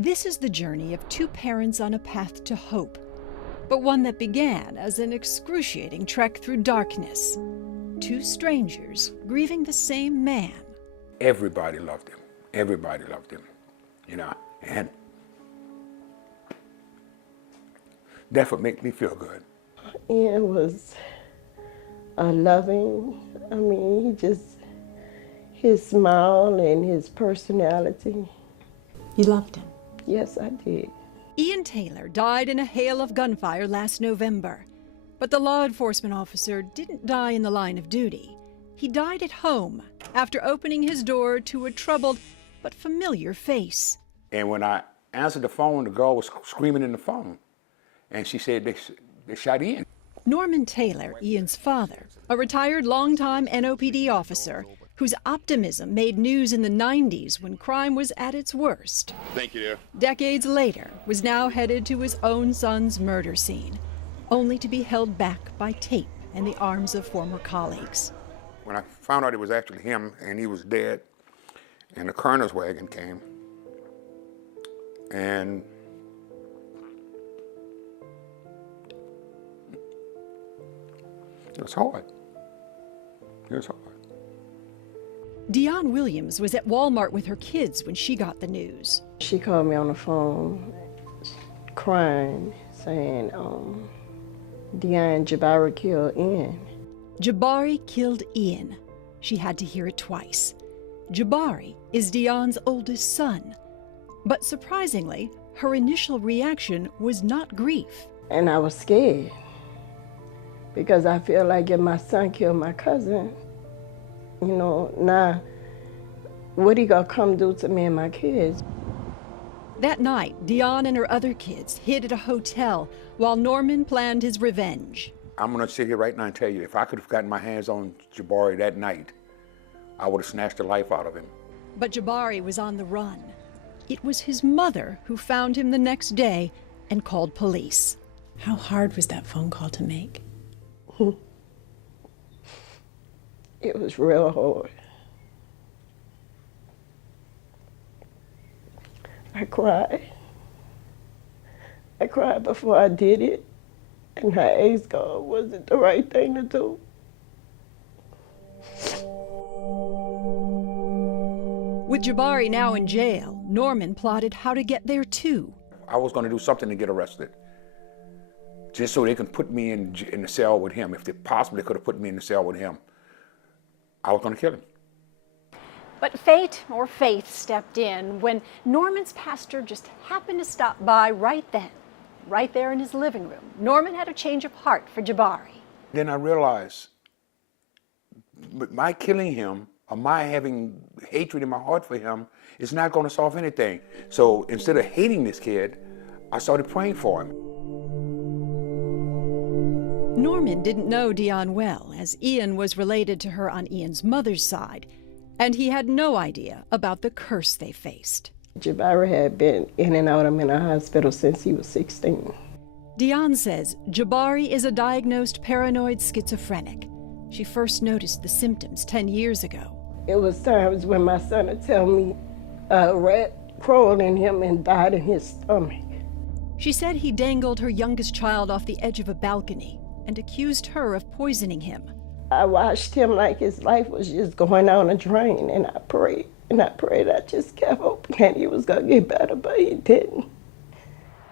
This is the journey of two parents on a path to hope, but one that began as an excruciating trek through darkness. Two strangers grieving the same man. Everybody loved him. Everybody loved him, and that's what makes me feel good. Ian was loving. His smile and his personality. You loved him? Yes, I did. Ian Taylor died in a hail of gunfire last November. But the law enforcement officer didn't die in the line of duty. He died at home after opening his door to a troubled but familiar face. And when I answered the phone, the girl was screaming in the phone. And she said they shot Ian. Norman Taylor, Ian's father, a retired longtime NOPD officer whose optimism made news in the 90s when crime was at its worst. Thank you, dear. Decades later, was now headed to his own son's murder scene, only to be held back by tape and the arms of former colleagues. When I found out it was actually him and he was dead, and the coroner's wagon came, and it was hard. It was hard. Dionne Williams was at Walmart with her kids when she got the news. She called me on the phone, crying, saying, Deanne Jabari killed Ian. Jabari killed Ian. She had to hear it twice. Jabari is Dionne's oldest son. But surprisingly, her initial reaction was not grief. And I was scared, because I feel like if my son killed my cousin, now what he gonna come do to me and my kids? That night, Dionne and her other kids hid at a hotel while Norman planned his revenge. I'm gonna sit here right now and tell you, if I could have gotten my hands on Jabari that night, I would have snatched the life out of him. But Jabari was on the run. It was his mother who found him the next day and called police. How hard was that phone call to make? It was real hard. I cried. I cried before I did it, and I asked God, was it the right thing to do? With Jabari now in jail, Norman plotted how to get there too. I was gonna do something to get arrested, just so they can put me in the cell with him. If they possibly could have put me in the cell with him, I was gonna kill him. But fate or faith stepped in when Norman's pastor just happened to stop by right then, right there in his living room. Norman had a change of heart for Jabari. Then I realized, my killing him, or my having hatred in my heart for him, is not gonna solve anything. So instead of hating this kid, I started praying for him. Norman didn't know Dionne well, as Ian was related to her on Ian's mother's side, and he had no idea about the curse they faced. Jabari had been in and out of mental hospital since he was 16. Dionne says Jabari is a diagnosed paranoid schizophrenic. She first noticed the symptoms 10 years ago. It was times when my son would tell me a rat crawled in him and died in his stomach. She said he dangled her youngest child off the edge of a balcony and accused her of poisoning him. I watched him like his life was just going down a drain, and I prayed. I just kept hoping that he was gonna get better, but he didn't.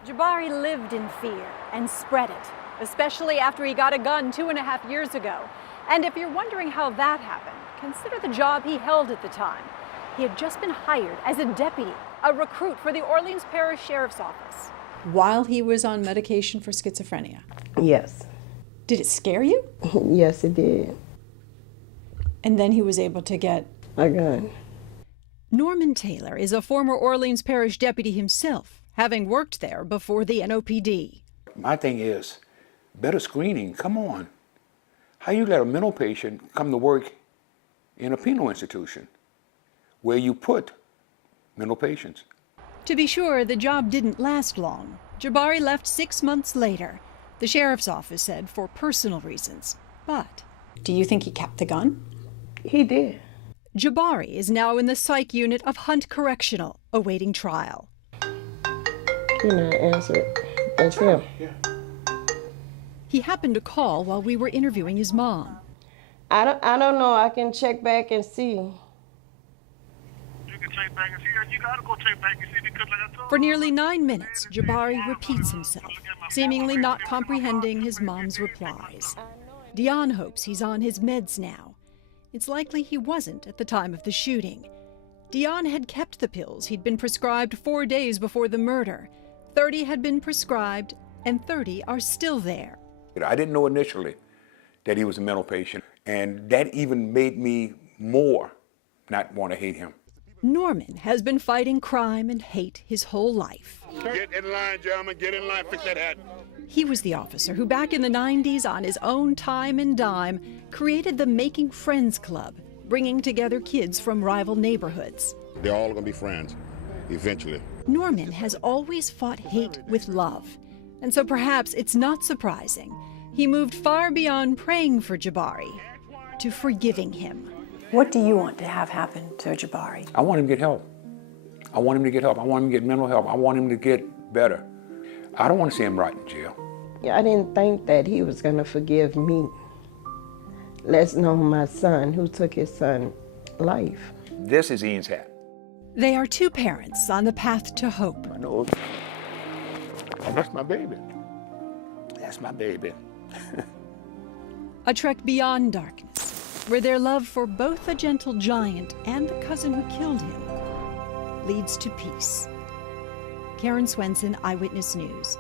Jabari lived in fear and spread it, especially after he got a gun 2.5 years ago. And if you're wondering how that happened, consider the job he held at the time. He had just been hired as a deputy, a recruit for the Orleans Parish Sheriff's Office. While he was on medication for schizophrenia? Yes. Did it scare you? Yes, it did. And then he was able to get a gun. Norman Taylor is a former Orleans Parish deputy himself, having worked there before the NOPD. My thing is, better screening, come on. How you let a mental patient come to work in a penal institution where you put mental patients? To be sure, the job didn't last long. Jabari left 6 months later. The sheriff's office said for personal reasons, but... Do you think he kept the gun? He did. Jabari is now in the psych unit of Hunt Correctional, awaiting trial. He not answered. That's him. He happened to call while we were interviewing his mom. I don't know. I can check back and see. You can check back and see. You gotta go check back and see because like I told For nearly 9 minutes, Jabari repeats himself, seemingly not comprehending his mom's replies. Dion hopes he's on his meds now. It's likely he wasn't at the time of the shooting. Dion had kept the pills he'd been prescribed 4 days before the murder. 30 had been prescribed, and 30 are still there. I didn't know initially that he was a mental patient, and that even made me more not want to hate him. Norman has been fighting crime and hate his whole life. Get in line, gentlemen. Get in line. Fix that hat. He was the officer who back in the 90s, on his own time and dime, created the Making Friends Club, bringing together kids from rival neighborhoods. They're all gonna be friends, eventually. Norman has always fought hate with love, and so perhaps it's not surprising he moved far beyond praying for Jabari to forgiving him. What do you want to have happen to Jabari? I want him to get help. I want him to get help. I want him to get mental help. I want him to get better. I don't want to see him rot in jail. Yeah, I didn't think that he was gonna forgive me. Let's know my son, who took his son's life. This is Ian's hat. They are two parents on the path to hope. I know. Oh, that's my baby. That's my baby. A trek beyond darkness, where their love for both a gentle giant and the cousin who killed him leads to peace. Karen Swenson, Eyewitness News.